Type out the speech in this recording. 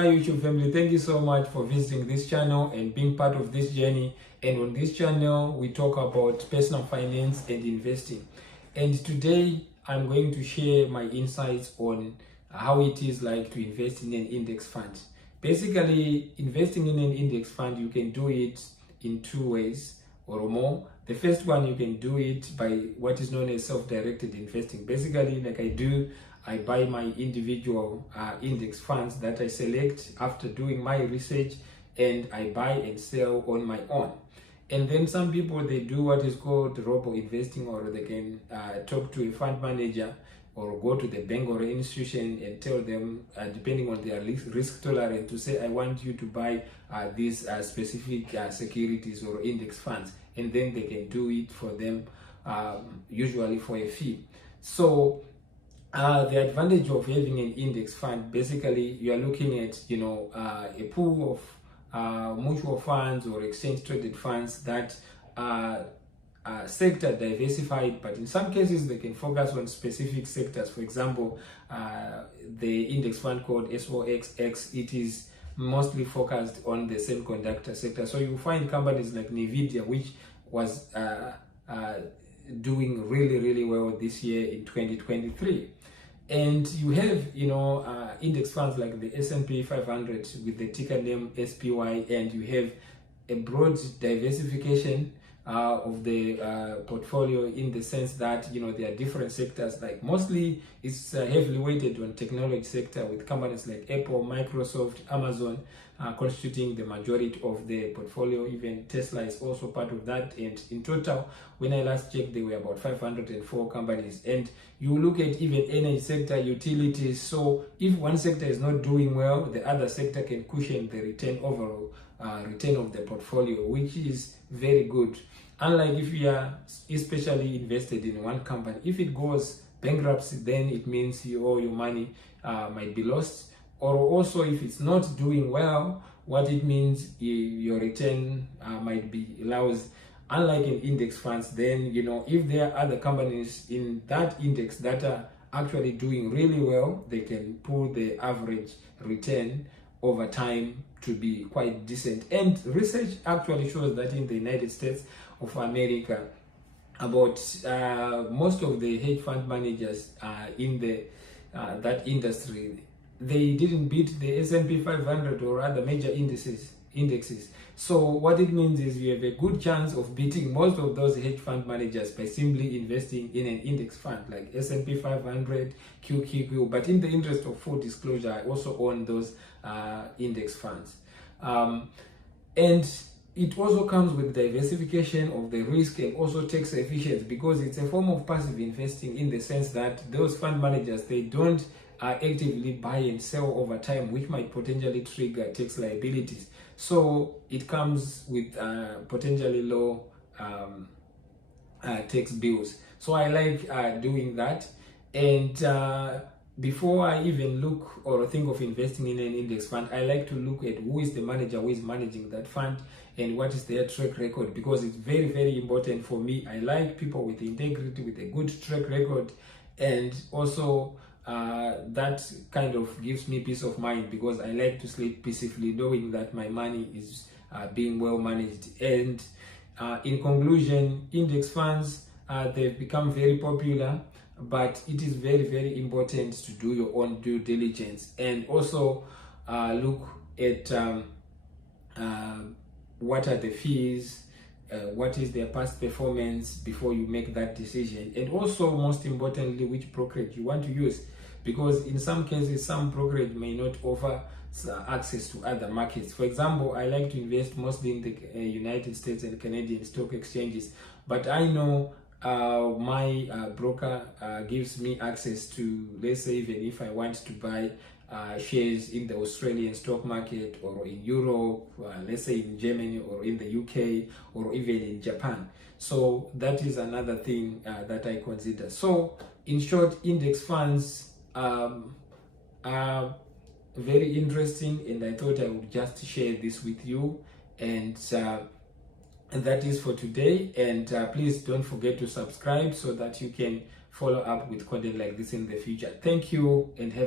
Hi YouTube family, thank you so much for visiting this channel and being part of this journey. And on this channel we talk about personal finance and investing, and today I'm going to share my insights on how it is like to invest in an index fund. Basically, investing in an index fund, you can do it in two ways or more. The first one, you can do it by what is known as self-directed investing. Basically, like I buy my individual index funds that I select after doing my research, and I buy and sell on my own. And then some people, they do what is called robo investing, or they can talk to a fund manager or go to the bank or institution and tell them, depending on their risk tolerance, to say, I want you to buy these specific securities or index funds, and then they can do it for them, usually for a fee. So the advantage of having an index fund, basically you are looking at a pool of mutual funds or exchange traded funds that are sector diversified, but in some cases they can focus on specific sectors. For example, the index fund called SOXX, it is mostly focused on the semiconductor sector. So you find companies like Nvidia, which was doing really well this year in 2023. And you have index funds like the S&P 500 with the ticker name SPY, and you have a broad diversification of the portfolio, in the sense that there are different sectors. Like mostly it's heavily weighted on technology sector, with companies like Apple, Microsoft, Amazon constituting the majority of the portfolio. Even Tesla is also part of that, and in total, when I last checked, there were about 504 companies. And you look at even energy sector, utilities. So if one sector is not doing well, the other sector can cushion the return, overall return of the portfolio, which is very good. Unlike if you are especially invested in one company, if it goes bankruptcy, then it means your money might be lost. Or also, if it's not doing well, what it means, your return might be lousy. Unlike in index funds, then if there are other companies in that index that are actually doing really well, they can pull the average return over time to be quite decent. And research actually shows that in the United States of America, about most of the hedge fund managers in the that industry, they didn't beat the S&P 500 or other major indexes. So what it means is you have a good chance of beating most of those hedge fund managers by simply investing in an index fund like S&P 500, QQQ. But in the interest of full disclosure, I also own those index funds. And it also comes with diversification of the risk and also tax efficiency, because it's a form of passive investing, in the sense that those fund managers, they don't actively buy and sell over time, which might potentially trigger tax liabilities. So it comes with potentially low tax bills. So I like doing that. And before I even look or think of investing in an index fund, I like to look at who is the manager, who is managing that fund, and what is their track record, because it's very important for me. I like people with integrity, with a good track record, and also that kind of gives me peace of mind, because I like to sleep peacefully knowing that my money is being well managed. And in conclusion, index funds, they've become very popular, but it is very important to do your own due diligence, and also look at what are the fees, what is their past performance before you make that decision, and also most importantly, which brokerage you want to use, because in some cases some brokerage may not offer access to other markets. For example, I like to invest mostly in the United States and Canadian stock exchanges, but I know my broker gives me access to, let's say, even if I want to buy shares in the Australian stock market, or in Europe, let's say in Germany, or in the UK, or even in Japan. So that is another thing that I consider. So in short, index funds are very interesting, and I thought I would just share this with you. And that is for today. And please don't forget to subscribe so that you can follow up with content like this in the future. Thank you, and have